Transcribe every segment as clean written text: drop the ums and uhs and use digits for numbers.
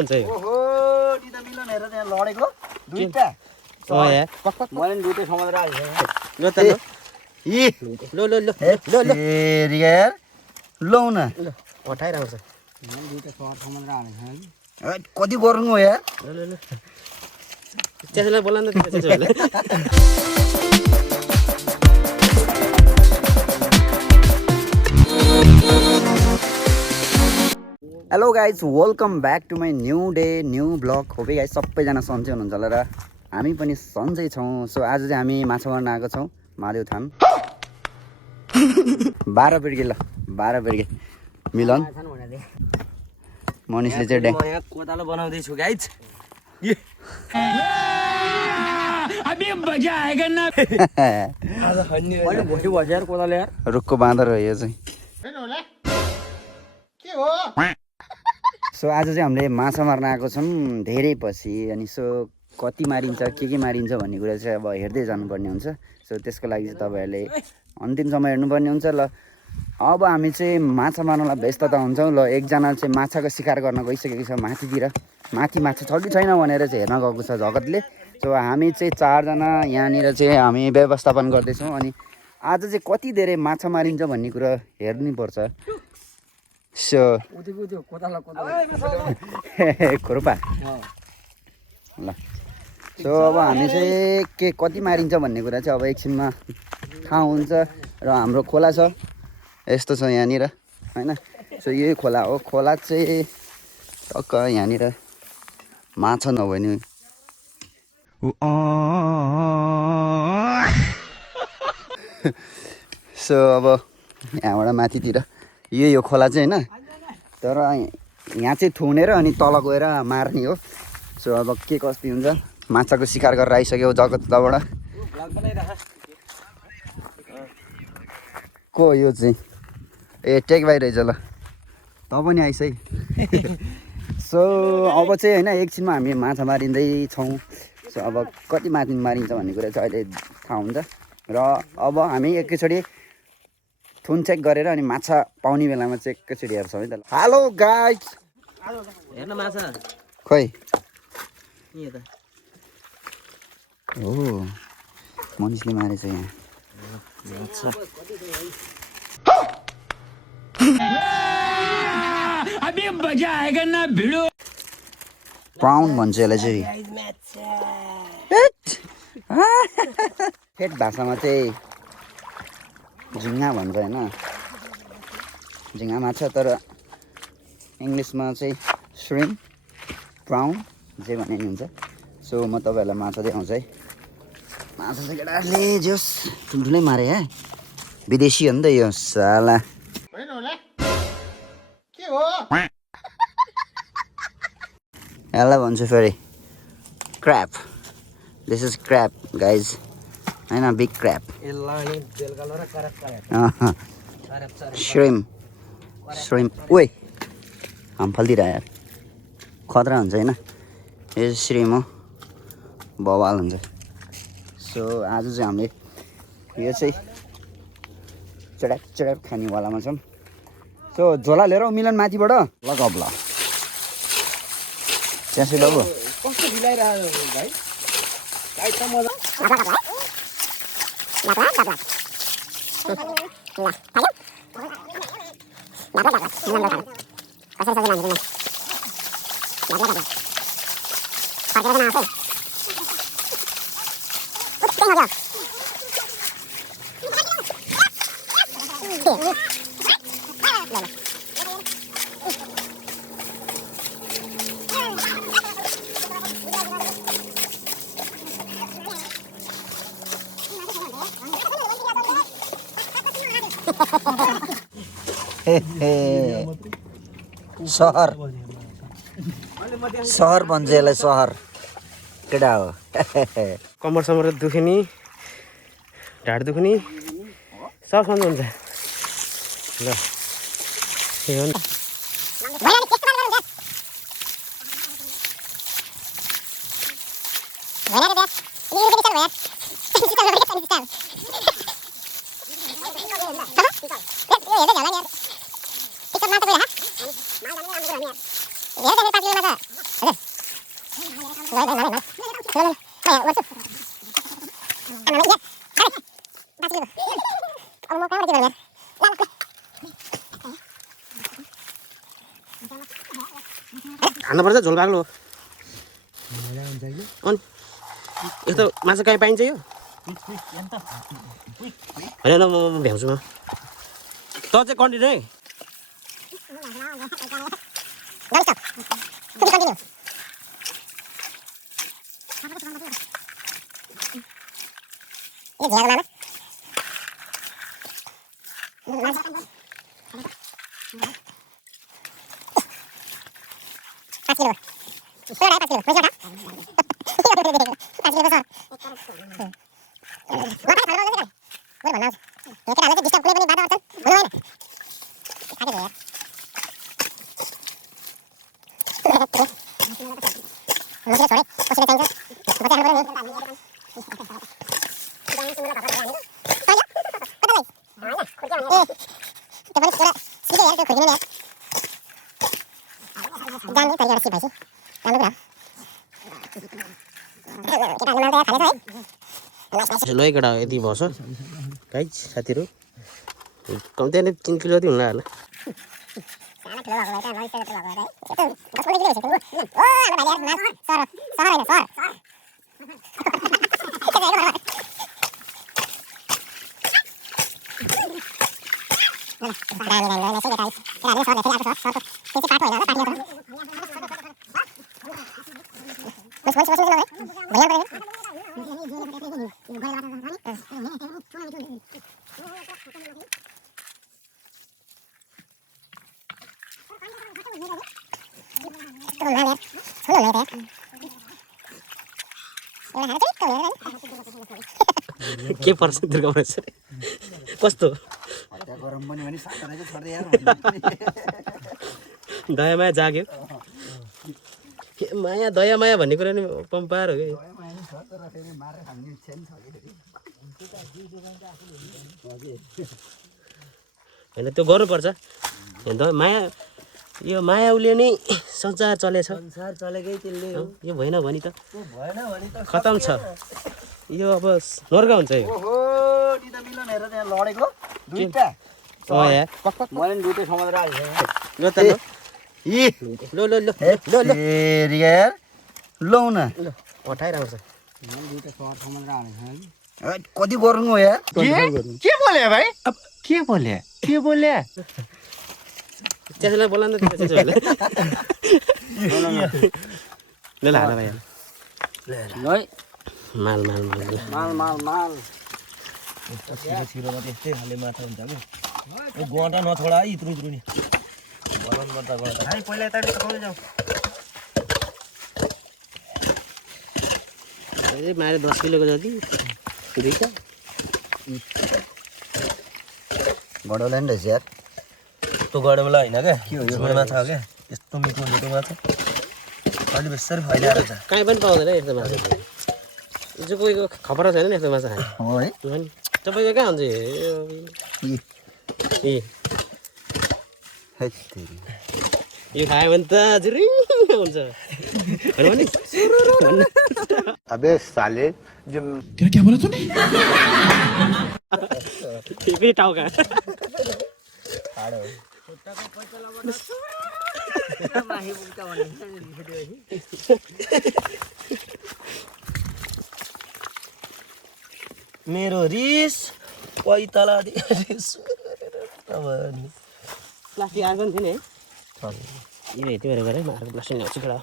ओहो नि त मिलन हेर त्यहाँ लडेको दुईटा यार मैले नि दुईटै समातेर आइसकेँ ल त ल यार लौ न पठाइरहेको छ मैले दुईटा समातेर आएको कति गर्नु हो यार ल त्यसैलाई बोला न त्यसैले hello guys welcome back to my new day new blog हो गाइज सबैजना सन्चै हुनुहुन्छ होला र हामी पनि सन्चै छौँ सो आज चाहिँ हामी माछा मार्न आएको छौँ महादेव थान 12 बिर्गे ल 12 बिर्गे मिलन मनिषले चाहिँ म यहाँ कोदालो बनाउँदै छु गाइज अबे मजा आएगा ना आज खन्ने मैले भोलि बजार कोदालो यार रुखको बाँदर हो यो चाहिँ के हो सो आज चाहिँ हामीले माछा मार्न आएको छौँ धेरै पछि अनि सो कति मारिन्छ के मारिन्छ भन्ने कुरा चाहिँ अब हेर्दै जानुपर्ने हुन्छ सो त्यसको लागि चाहिँ तपाईँहरूले अन्तिमसम्म हेर्नुपर्ने हुन्छ ल अब हामी चाहिँ माछा मार्नलाई व्यस्तता हुन्छौँ ल एकजना चाहिँ माछाको शिकार गर्न गइसकेको छ माथितिर माथि माछा छ कि छैन भनेर चाहिँ हेर्न गएको छ जगतले सो हामी चाहिँ 4 जना यहाँनिर चाहिँ हामी व्यवस्थापन गर्दैछौँ अनि आज चाहिँ कति धेरै माछा मारिन्छ भन्ने कुरा हेर्नुपर्छ सो खुर्पा ल सो अब हामी चाहिँ के कति मारिन्छ भन्ने कुरा चाहिँ अब एकछिनमा थाहा हुन्छ र हाम्रो खोला छ यस्तो छ यहाँनिर होइन सो यही खोला हो खोला चाहिँ टक्क यहाँनिर माछा नभए नि सो अब यहाँबाट माथितिर यही हो खोला चाहिँ होइन तर यहाँ चाहिँ थुनेर अनि तल गएर मार्ने हो सो अब के कस्ती हुन्छ माछाको शिकार गरेर आइसक्यो जगतबाट को यो चाहिँ ए टेक भाइ रहेछ ल त पनि आइस है सो अब चाहिँ होइन एकछिनमा हामी माछा मारिँदै छौँ सो अब कति माथि मारिन्छ भन्ने कुरा चाहिँ अहिले थाहा हुन्छ र अब हामी एकैचोटि थुन चेक गरेर अनि माछा पाउने बेलामा चाहिँ एकैचोटि हेर्छौँ है त हेलो गाइज हेर्न माछा खै नि त हो मनिषले मारेछ यहाँ अबे मजा आएगा ना भिडो प्राउन भन्छ यसलाई चाहिँ फेट भाषामा चाहिँ झिङ्गा भन्छ होइन झिङ्गा माछा तर इङ्ग्लिसमा चाहिँ श्रिम्प प्राउन जे भने नि हुन्छ सो म तपाईँहरूलाई माछा देखाउँछु है माछा चाहिँ केटाहरूले जोस् ठुल्ठुलै मारे है विदेशी हो नि त यो साला यसलाई भन्छु फेरि crap this is crap guys होइन बिग क्र्याप श्रिम्प ओइ हाम फल्दिरह यार खतरा हुन्छ होइन यो श्रिम हो बवाल हुन्छ सो आज चाहिँ हामीले यो चाहिँ चढाप खानेवालामा छौँ सो झोला लिएर मिलन माथिबाट लगाऊ ल त्यसै बाबु कस्तो ढिलाइरहेको भाइ गाइस त मजा सहर भन्छ यसलाई सहर केटा हो कम्मरसम्म दुख्ने ढाड दुख्ने सब सन्चो हुन्छ ल यो खानुपर्छ झोल बाग्लो अनि यस्तो माछा कहीँ पाइन्छ यो होइन म भ्याउँछु म त चाहिँ कन्टिन्यू है ल है केटा यति भएछ गाइज साथीहरू कम्ती नै 3 किलो जति हुन होला के पर्छ दुर्गा पर्छ कस्तो गरम पनि भने साथीहरुको छोड्दै यार दया माया जाग्यो के माया दया माया भन्ने कुरा नि पम्पार हो कि होइन त्यो गर्नुपर्छ माया यो मायाउले नै संसार चलेछ संसार चलेकै त्यसले हो यो भएन भने त भएन भने त खतम छ यो अब नर्क हुन्छ यो ओहो नि त मिलन हेर त्यहाँ लडेको दुईटा यार मैले नि दुईटै समुद्र हाल्छ ल त ल इ ल ल ल ल यार लौ न ल पठाइरहेको छ मैले दुईटा समुद्र हालेछ कति गर्नु हो यार के बोले भाइ अब के बोले त्यसलाई बोला न त्यसैले ल ल हाल भाइ है माल माल माल माल माल माल छिरोमा त्यस्तै खाले माछा हुन्छ कि गोटा नछोडा है इत्रु इत्रु नि भलन गर्दा गर्दा भाइ पहिला यता पकाउँदै जाऊ ए मारे 10 किलोको जति दुईटा बडोल्यान्ड रहेछ यार यस्तो गरे बेला होइन क्या के हो यो माछा हो क्या यस्तो मिठो हुन्छ त्यो माछा अलि बेसरी फैलाएर छ कहीँ पनि पाउँदैन यस्तो माछा जो कोहीको खबर छैन नि यस्तो माछा खाने हो है अनि तपाईँको कहाँ हुन्छ ए यो खायो भने त जुरिङ हुन्छ होइन भने अबे साले क्या बोला तूने फेरि टाउका मेरो रिस पैताला प्लास्टिक आएको नि थियो नि है यति भएर गरेँ म अर्को प्लास्टिक ल्याउँछु केटा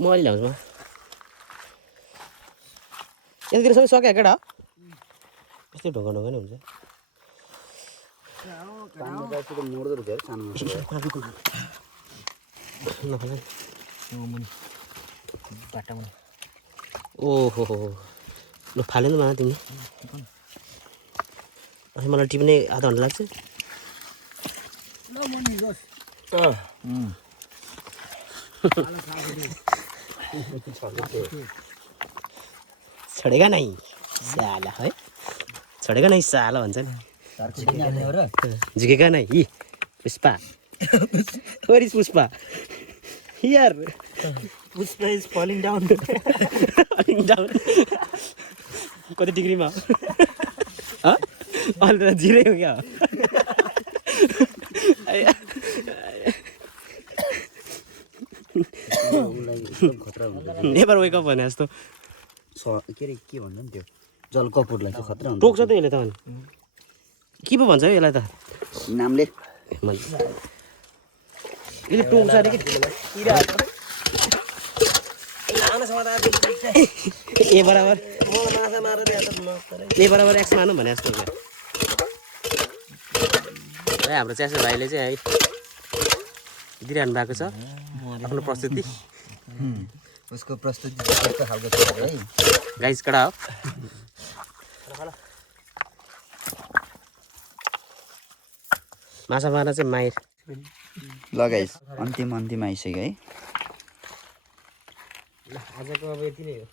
म अलि ल्याउँछु म यतातिर सबै सक्यो केटा यस्तै ढोका ढोका नै हुन्छ मोड्दो रहेछ यार सानो ओहो ल फाल्यो नि मा तिमी अनि मलाई टिप्ने आधा घन्टा लाग्छ छोडेगा नै साला है छोडेगा नै साला भन्छ नि झुकेका नै यी Pushpa Where is Pushpa? Here. Pushpa is falling down. Falling down. कति डिग्रीमा अन्त 0 हो क्या नेभर वेक अप भने जस्तो के अरे के भन्नु नि त्यो जलकपुरलाई चाहिँ खतरा हुन्छ टोक्छ त यसले त अनि के पो भन्छ है यसलाई त नामले यसले टोक्छ अरे कि ए बराबर ए बराबर एक्स मानौँ भने जस्तो क्या है हाम्रो च्यासे भाइले चाहिँ है दिइरहनु भएको छ आफ्नो प्रस्तुति उसको प्रस्तुति कस्तो खालको छ है गाइस कडा हो माछा मार्न चाहिँ माहिर ल गाइस अन्तिम आइसक्यो है आजको अब यति नै हो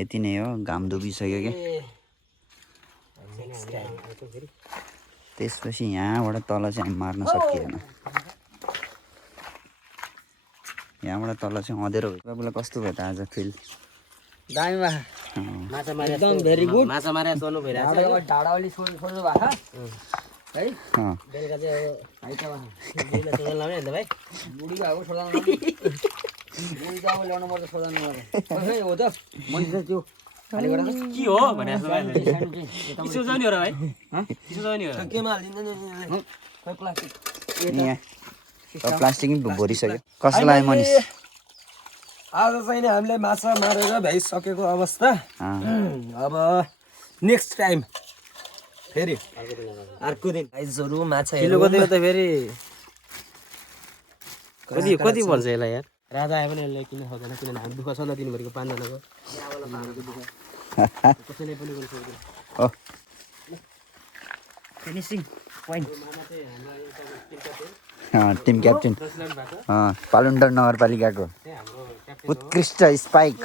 यति नै हो घाम डुबिसक्यो क्या त्यसपछि यहाँबाट तल चाहिँ हामी मार्न सकिएन यहाँबाट तल चाहिँ अँधेरो भयो बाबुलाई कस्तो भयो त आज फिल दामी बा माछा मारे एकदम भेरी गुड माछा मारे सोनु भइरहेको छ ढाडा अलि छोड्नु भएको है बेलुका चाहिँ अब हाइट बा बुढीलाई सोध्न लाउने अन्त भाइ बुढी भएको छोड्दा बुढी त अब ल्याउनु पर्छ छोड्दा नपर्छ खै हो त मैले त्यो खाली गरेर के हो भने किसो जाने हो र भाइ किसो जाने हो र केमा हालिदिन्छ नि खै प्लास्टिक यहाँ प्लास्टिक पनि भरिसक्यो कसलाई लाग्यो मनिष आज चाहिँ नि हामीले माछा मारेर भ्याइसकेको अवस्था अब नेक्स्ट टाइम फेरि अर्को दिन आइजहरू माछा किलो कति हो त फेरि कति भन्छ यसलाई यार राजा आयो पनि यसले किन सक्दैन किनभने हामी दुःख छ ल दिनभरिको 5 जनाको कसैले पनि गर्नु सक्दैन हो फिनिसिङ पोइन्ट टिम क्याप्टेन पालुन्डर नगरपालिकाको उत्कृष्ट स्पाइक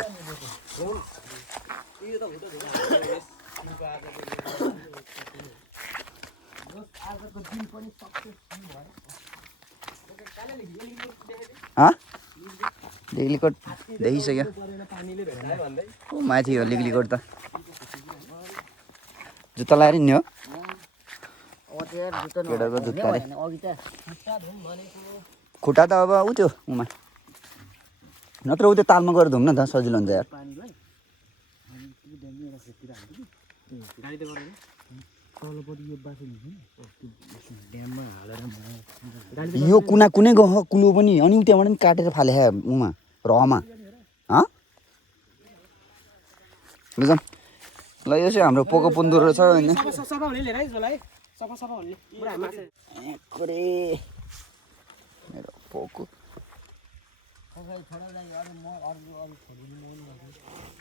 लिगलिकोट देखिसक्यो ओ माथि हो लिगलिकोट त जुत्ता लगाएर नि हो केटाको जुत्ता रे खुट्टा त अब उ त्यो उमा नत्र उ त्यो तालमा गएर धुम न त सजिलो हुन्छ यार यो कुना कुनै गह कुलो पनि अनि त्यहाँबाट पनि काटेर फाले उमा रहमा ल ल यो चाहिँ हाम्रो पोको पुन्दुरो छ होइन मेरो पोको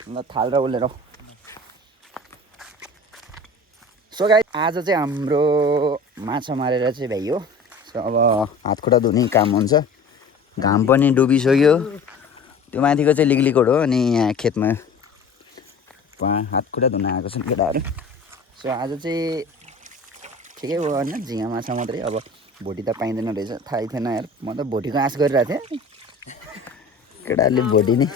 ल थाल र उसले र सो गाइस आज चाहिँ हाम्रो माछा मारेर चाहिँ भ्याइयो सो अब हातखुट्टा धुने काम हुन्छ घाम पनि डुबिसक्यो त्यो माथिको चाहिँ लिगलिकोट हो अनि यहाँ खेतमा हातखुट्टा धुन आएको छन् केटाहरू सो आज चाहिँ ठिकै हो होइन झिँगा माछा मात्रै अब भोटी त पाइँदैन रहेछ थाहै थिएन यार म त भोटीको आश गरिरहेको थिएँ केटाहरूले भोटी नै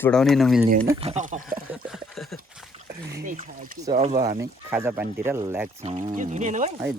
चुडाउनै नमिल्ने होइन सो अब हामी खाजा पानीतिर लाग्छौँ है त